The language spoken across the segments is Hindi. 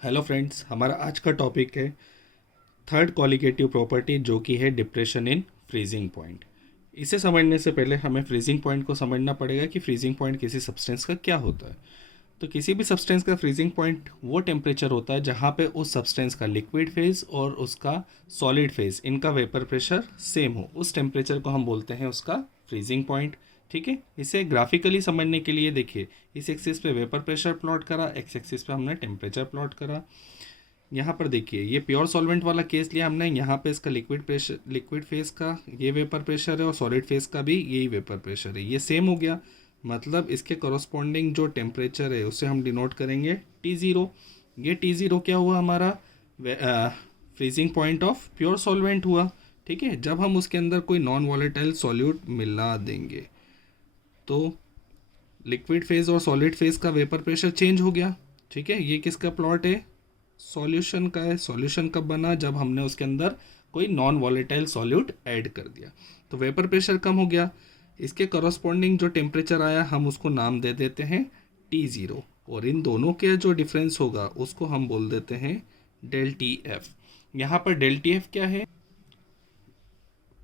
हेलो फ्रेंड्स, हमारा आज का टॉपिक है थर्ड कॉलिगेटिव प्रॉपर्टी, जो कि है डिप्रेशन इन फ्रीजिंग पॉइंट। इसे समझने से पहले हमें फ्रीजिंग पॉइंट को समझना पड़ेगा कि फ्रीजिंग पॉइंट किसी सब्सटेंस का क्या होता है। तो किसी भी सब्सटेंस का फ्रीजिंग पॉइंट वो टेम्परेचर होता है जहाँ पे उस सब्सटेंस का लिक्विड फेज और उसका सॉलिड फेज, इनका वेपर प्रेशर सेम हो। उस टेम्परेचर को हम बोलते हैं उसका फ्रीजिंग पॉइंट। ठीक है, इसे ग्राफिकली समझने के लिए देखिए, इस एक्सिस पे वेपर प्रेशर प्लॉट करा, एक्स एक्सिस पे हमने टेम्परेचर प्लॉट करा। यहाँ पर देखिए, ये प्योर सॉल्वेंट वाला केस लिया हमने। यहाँ पे इसका लिक्विड प्रेशर, लिक्विड फेस का ये वेपर प्रेशर है और सॉलिड फेस का भी यही वेपर प्रेशर है, ये सेम हो गया। मतलब इसके कॉरस्पॉन्डिंग जो टेम्परेचर है उसे हम डिनोट करेंगे T0। ये T0 क्या हुआ, हमारा freezing point of pure solvent हुआ। ठीक है, जब हम उसके अंदर कोई नॉन वॉलेटाइल सॉल्यूट मिला देंगे तो लिक्विड फेज और सॉलिड फेज का वेपर प्रेशर चेंज हो गया। ठीक है, ये किसका प्लॉट है, सॉल्यूशन का है। सॉल्यूशन कब बना, जब हमने उसके अंदर कोई नॉन वॉलेटाइल सॉल्यूट ऐड कर दिया तो वेपर प्रेशर कम हो गया। इसके करस्पॉन्डिंग जो टेम्परेचर आया हम उसको नाम दे देते हैं T0, और इन दोनों के जो डिफरेंस होगा उसको हम बोल देते हैं डेल टी एफ। यहाँ पर डेल टी एफ क्या है,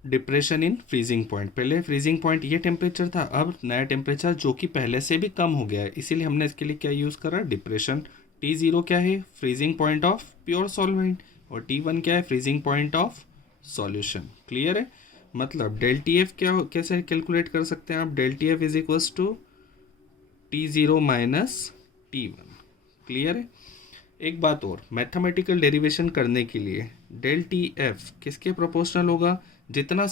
डिप्रेशन इन फ्रीजिंग पॉइंट। पहले फ्रीजिंग पॉइंट ये टेम्परेचर था, अब नया टेम्परेचर जो कि पहले से भी कम हो गया है, इसीलिए हमने इसके लिए क्या यूज़ करा, डिप्रेशन। T0 क्या है, freezing point of pure solvent, और T1 क्या है, freezing point of solution. Clear है। मतलब डेल टी एफ क्या कैसे कैलकुलेट कर सकते हैं आप, del T F is equals to T0 minus T1। Clear है। एक बात और, मैथमेटिकल डेरिवेशन करने के लिए डेल टी एफ किसके प्रोपोर्शनल होगा, जितना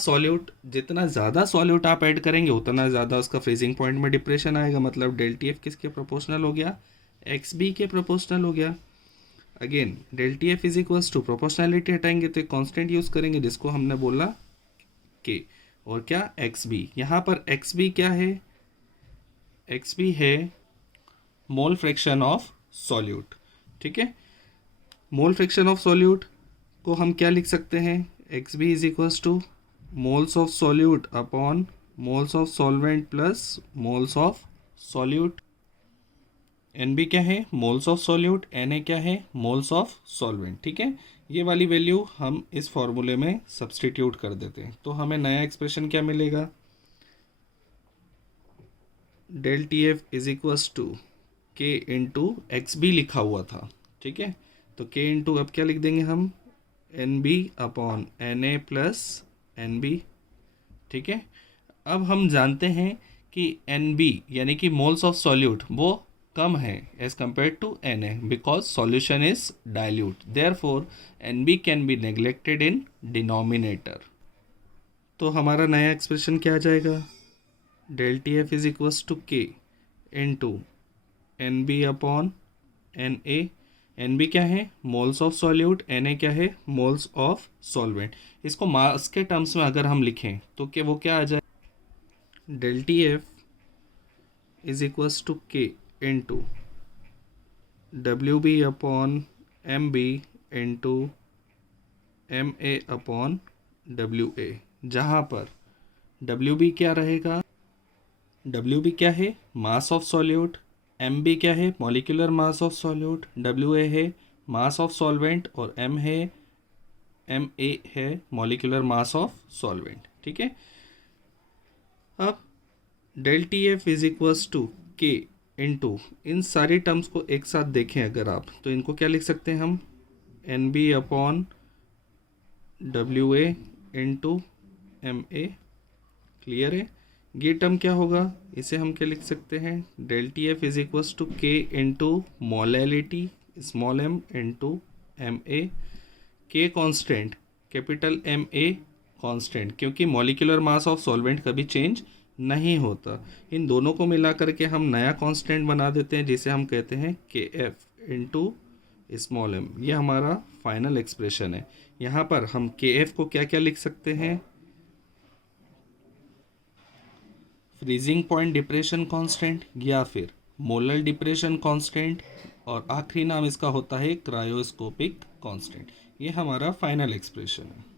ज़्यादा सॉल्यूट आप ऐड करेंगे उतना ज़्यादा उसका फ्रीजिंग पॉइंट में डिप्रेशन आएगा। मतलब डेल टी एफ किसके प्रोपोर्शनल हो गया, एक्स बी के प्रोपोर्शनल हो गया। Again del T F is equals to, proportionality हटाएंगे तो एक कांस्टेंट यूज़ करेंगे जिसको हमने बोला के, और क्या, एक्स बी। यहाँ पर एक्स बी क्या है, एक्स बी है मोल फ्रैक्शन ऑफ सॉल्यूट। ठीक है, मोल फ्रैक्शन ऑफ सॉल्यूट को हम क्या लिख सकते हैं, x b is equals to moles of solute upon moles of solvent plus moles of solute. N B क्या है, moles of solute, N A क्या है, मोल्स ऑफ सॉल्वेंट। ठीक है, ये वाली वैल्यू हम इस फॉर्मूले में सब्सटीट्यूट कर देते हैं तो हमें नया एक्सप्रेशन क्या मिलेगा, del T F is equals to के इंटू एक्स बी लिखा हुआ था। ठीक है, तो के इंटू अब क्या लिख देंगे हम, n B upon N a plus n b. ठीक है, अब हम जानते हैं कि एन बी यानी कि मोल्स ऑफ सॉल्यूट वो कम है as compare to N A, because solution is dilute, therefore N B can be neglected in denominator. तो हमारा नया एक्सप्रेशन क्या आ जाएगा, del T F is equals to के into N B upon N A. N B क्या है, moles of solute, N A क्या है, मोल्स ऑफ सॉल्वेंट। इसको मास के टर्म्स में अगर हम लिखें तो क्या वो क्या आ जाए, del T F is equals to के into W B upon M B into M A upon W A, जहाँ पर डब्ल्यू बी क्या रहेगा, डब्ल्यू बी क्या है, mass of solute, m b क्या है, मॉलिक्यूलर मास ऑफ सॉल्यूट, डब्ल्यू ए है मास ऑफ सॉल्वेंट, और एम ए है मॉलिक्यूलर मास ऑफ सॉल्वेंट। ठीक है, अब del T F is equals to के इंटू, इन सारी टर्म्स को एक साथ देखें अगर आप तो इनको क्या लिख सकते हैं हम, n B upon W a into M a. Clear है। ये टर्म क्या होगा, इसे हम क्या लिख सकते हैं, del T F is equals to के into molality small M into M A. K constant, capital M A constant, क्योंकि मॉलिक्यूलर मास ऑफ सॉल्वेंट कभी चेंज नहीं होता। इन दोनों को मिला करके हम नया कांस्टेंट बना देते हैं जिसे हम कहते हैं के एफ इंटू स्मॉल एम। ये हमारा फाइनल एक्सप्रेशन है। यहाँ पर हम के एफ को क्या क्या लिख सकते हैं, फ्रीजिंग पॉइंट डिप्रेशन कांस्टेंट या फिर मोलर डिप्रेशन कांस्टेंट, और आखिरी नाम इसका होता है क्रायोस्कोपिक कांस्टेंट। ये हमारा फाइनल एक्सप्रेशन है।